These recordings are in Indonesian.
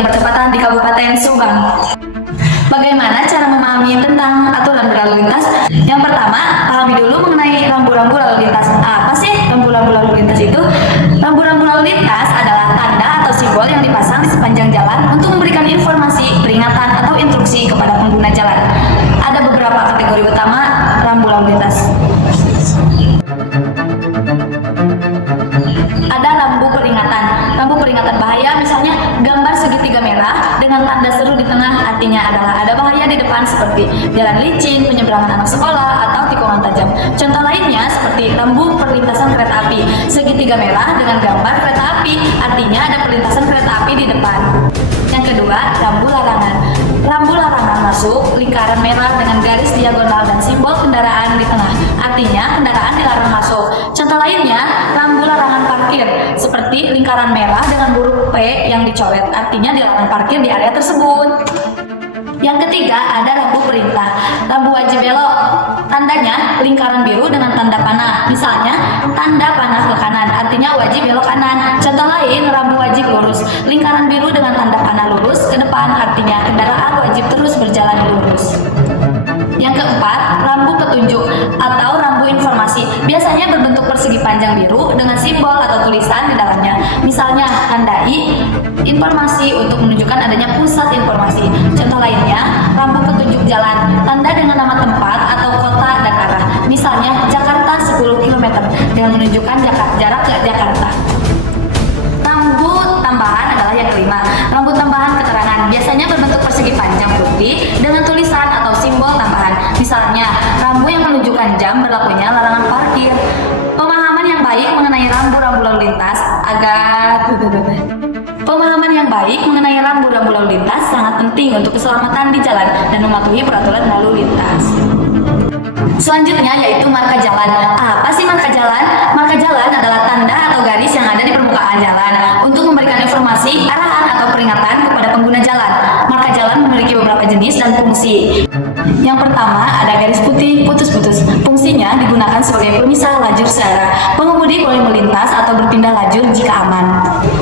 yang bertepatan di Kabupaten Subang. Bagaimana cara memahami tentang aturan berlalu lintas? Yang pertama, pahami dulu mengenai rambu-rambu lalu lintas. Apa sih rambu-rambu lalu lintas itu? Rambu-rambu lalu lintas adalah tanda atau simbol yang dipasang di sepanjang jalan untuk memberikan informasi, peringatan, atau instruksi kepada pengguna jalan. Ada beberapa kategori utama rambu lalu lintas. Ada rambu peringatan. Rambu peringatan bahaya misalnya gambar segitiga merah dengan tanda seru di tengah, artinya adalah ada bahaya di depan seperti jalan licin, penyeberangan anak sekolah, atau tikungan tajam. Contoh lainnya seperti rambu perlintasan kereta api. Segitiga merah dengan gambar kereta api, artinya ada perlintasan kereta api di depan. Yang kedua, rambu larangan. Rambu larangan masuk lingkaran merah dengan garis diagonal dan simbol kendaraan di tengah, artinya kendaraan dilarang masuk. Contoh lainnya, rambu larangan parkir seperti lingkaran merah dengan huruf P yang dicoret, artinya dilarang parkir di area tersebut. Yang ketiga, ada rambu perintah. Rambu wajib belok. Tandanya lingkaran biru dengan tanda panah. Misalnya, tanda panah ke kanan, artinya wajib belok kanan. Contoh lain, rambu wajib lurus. Lingkaran biru dengan tanda panah lurus ke depan, artinya kendaraan wajib terus berjalan lurus. Yang keempat, rambu petunjuk atau rambu informasi. Biasanya berbentuk persegi panjang biru dengan simbol atau tulisan di dalamnya. Misalnya, tandai informasi untuk menunjukkan adanya pusat informasi. Contoh lainnya, rambu petunjuk jalan, tanda dengan nama tempat atau kota dan arah. Misalnya, Jakarta 10 km dengan menunjukkan jarak ke Jakarta. Rambu tambahan adalah yang kelima. Rambu tambahan keterangan biasanya berbentuk persegi panjang putih dengan tulisan atau simbol tambahan. Misalnya, rambu yang menunjukkan jam berlakunya larangan parkir. Pemahaman yang baik mengenai rambu-rambu lalu lintas Pemahaman yang baik mengenai rambu-rambu lalu lintas sangat penting untuk keselamatan di jalan dan mematuhi peraturan lalu lintas. Selanjutnya yaitu marka jalan. Apa sih marka jalan? Marka jalan adalah tanda atau garis yang ada di permukaan jalan untuk memberikan informasi, arahan atau peringatan kepada pengguna jalan. Marka jalan memiliki beberapa jenis dan fungsi. Yang pertama, ada garis putih putus-putus. Fungsinya digunakan sebagai pemisah lajur searah. Pengemudi boleh melintas atau berpindah lajur jika aman.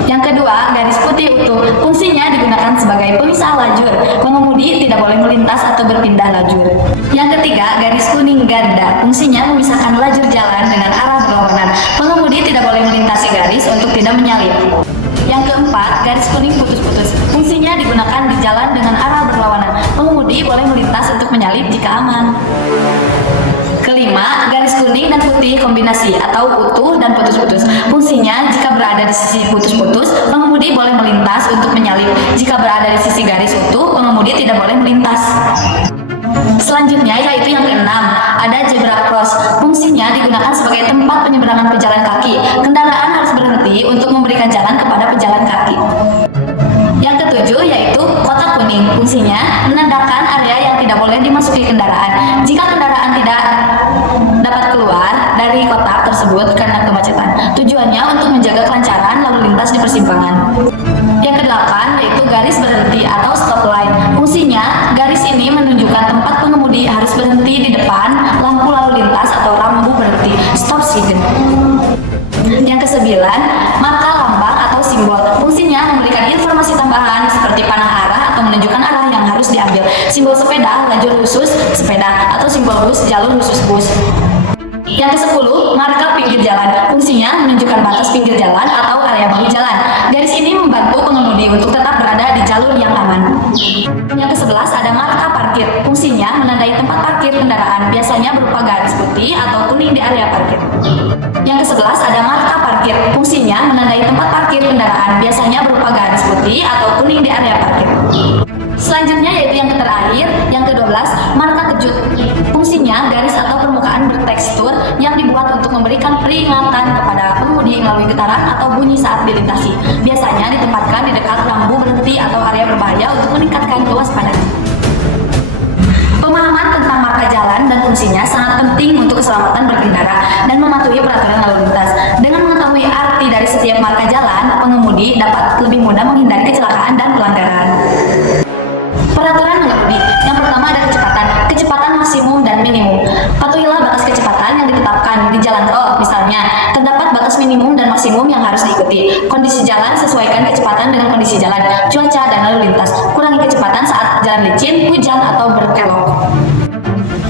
Yang kedua, garis putih utuh. Fungsinya digunakan sebagai pemisah lajur. Pengemudi tidak boleh melintas atau berpindah lajur. Yang ketiga, garis kuning ganda. Fungsinya memisahkan lajur jalan dengan arah berlawanan. Pengemudi tidak boleh melintasi garis untuk tidak menyalip. Yang keempat, garis kuning putus-putus. Fungsinya digunakan di jalan dengan arah berlawanan. Pengemudi boleh melintas untuk menyalip jika aman. Kelima, garis kuning dan putih kombinasi atau utuh dan putus-putus. Fungsinya jika berada di sisi putus-putus, pengemudi boleh melintas untuk menyalip. Jika berada di sisi garis utuh, pengemudi tidak boleh melintas. Selanjutnya yaitu yang keenam, ada zebra cross. Fungsinya digunakan sebagai tempat penyeberangan pejalan kaki. Kendaraan harus berhenti untuk memberikan jalan kepada pejalan kaki. Yang ketujuh yaitu kotak kuning. Fungsinya menandakan area yang tidak boleh dimasuki kendaraan. Jika kendaraan tidak dapat keluar dari kotak tersebut karena kemacetan. Tujuannya untuk menjaga kelancaran lalu lintas di persimpangan. Yang kedelapan yaitu garis berhenti atau stop line. Fungsinya, garis ini menunjukkan tempat pengemudi harus berhenti di depan lampu lalu lintas atau rambu berhenti, stop sign. Yang kesembilan, marka lambang atau simbol. Fungsinya memberikan informasi tambahan seperti panah arah atau menunjukkan arah yang harus diambil. Simbol sepeda, lajur khusus sepeda, atau simbol bus, jalur khusus bus. Yang ke-10, marka pinggir jalan. Fungsinya menunjukkan batas pinggir jalan atau area bahu jalan. Garis ini membantu pengemudi untuk tetap berada di jalur yang aman. Yang ke-11 ada marka parkir. Fungsinya menandai tempat parkir kendaraan, biasanya berupa garis putih atau kuning di area parkir. Yang ke-11 ada marka parkir. Fungsinya menandai tempat parkir kendaraan, biasanya berupa garis putih atau kuning di area parkir. Selanjutnya yaitu yang terakhir, yang ke-12, marka kejut. Fungsinya garis atau permukaan bertekstur yang dibuat untuk memberikan peringatan kepada pengemudi melalui getaran atau bunyi saat dilintasi. Biasanya ditempatkan di dekat lampu berhenti atau area berbahaya untuk meningkatkan kewaspadaan. Pemahaman tentang marka jalan dan fungsinya sangat penting untuk keselamatan berkendara dan mematuhi peraturan lalu lintas. Dengan mengetahui arti dari setiap marka jalan, pengemudi dapat lebih mudah menghindari kecelakaan dan pelanggaran. Peraturan mengemudi. Yang pertama ada kecepatan maksimum dan minimum. Patuhilah batas kecepatan yang ditetapkan di jalan tol. Misalnya, terdapat batas batas minimum dan maksimum yang harus diikuti. Kondisi jalan, sesuaikan kecepatan dengan kondisi jalan, cuaca, dan lalu lintas. Kurangi kecepatan saat jalan licin, hujan, atau berkelok.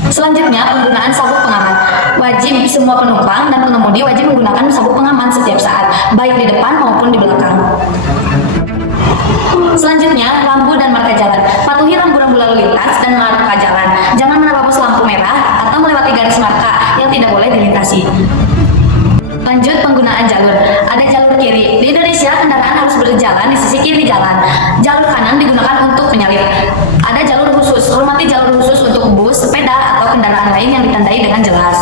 Selanjutnya, penggunaan sabuk pengaman. Wajib semua penumpang dan pengemudi wajib menggunakan sabuk pengaman setiap saat, baik di depan maupun di belakang. Selanjutnya, rambu dan marka jalan. Patuhi rambu-rambu lalu lintas dan marka jalan. Jangan menerobos lampu merah atau melewati garis marka yang tidak boleh dilintasi. Lanjut, penggunaan jalur. Ada jalur kiri. Di Indonesia, kendaraan harus berjalan di sisi kiri jalan. Jalur kanan digunakan untuk penyalip. Ada jalur khusus. Hormati jalur khusus untuk bus, sepeda, atau kendaraan lain yang ditandai dengan jelas.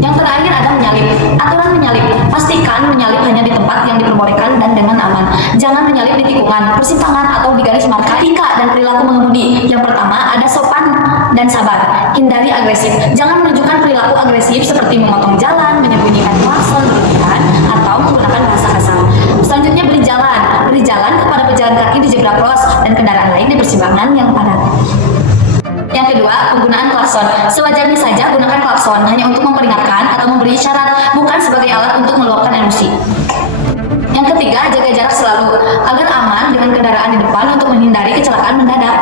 Yang terakhir ada menyalip. Aturan menyalip. Pastikan menyalip hanya di tempat yang diperbolehkan dan dengan aman. Jangan menyalip di tikungan, persimpangan, atau di garis marka. Etika dan perilaku mengemudi. Yang pertama, ada sopan dan sabar. Hindari agresif. Jangan menunjukkan perilaku agresif seperti memotong jalan, menyembunyikan klakson berlebihan, atau menggunakan bahasa kasar. Selanjutnya, beri jalan. Beri jalan kepada pejalan kaki di zebra cross dan kendaraan lain di persimpangan yang padat. Yang kedua, penggunaan klakson. Sewajarnya saja gunakan klakson hanya untuk memperingatkan atau memberi isyarat, bukan sebagai alat untuk meluapkan emosi. Yang ketiga, jaga jarak selalu agar aman dengan kendaraan di depan untuk menghindari kecelakaan mendadak.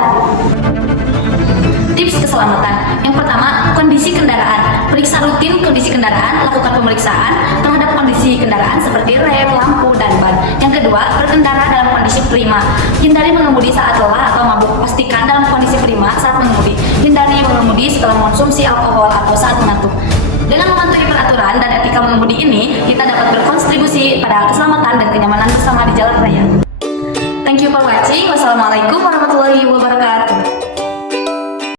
Tips keselamatan. Yang pertama, kondisi kendaraan. Periksa rutin kondisi kendaraan, lakukan pemeriksaan terhadap kondisi kendaraan seperti rem, lampu, dan ban. Yang kedua, berkendara dalam kondisi prima. Hindari mengemudi saat lelah atau mabuk. Pastikan dalam kondisi prima saat mengemudi. Hindari mengemudi setelah mengonsumsi alkohol atau saat mengantuk. Dengan mematuhi peraturan dan etika mengemudi ini, kita dapat berkontribusi pada keselamatan dan kenyamanan bersama di jalan raya. Thank you for watching. Wassalamualaikum warahmatullahi wabarakatuh.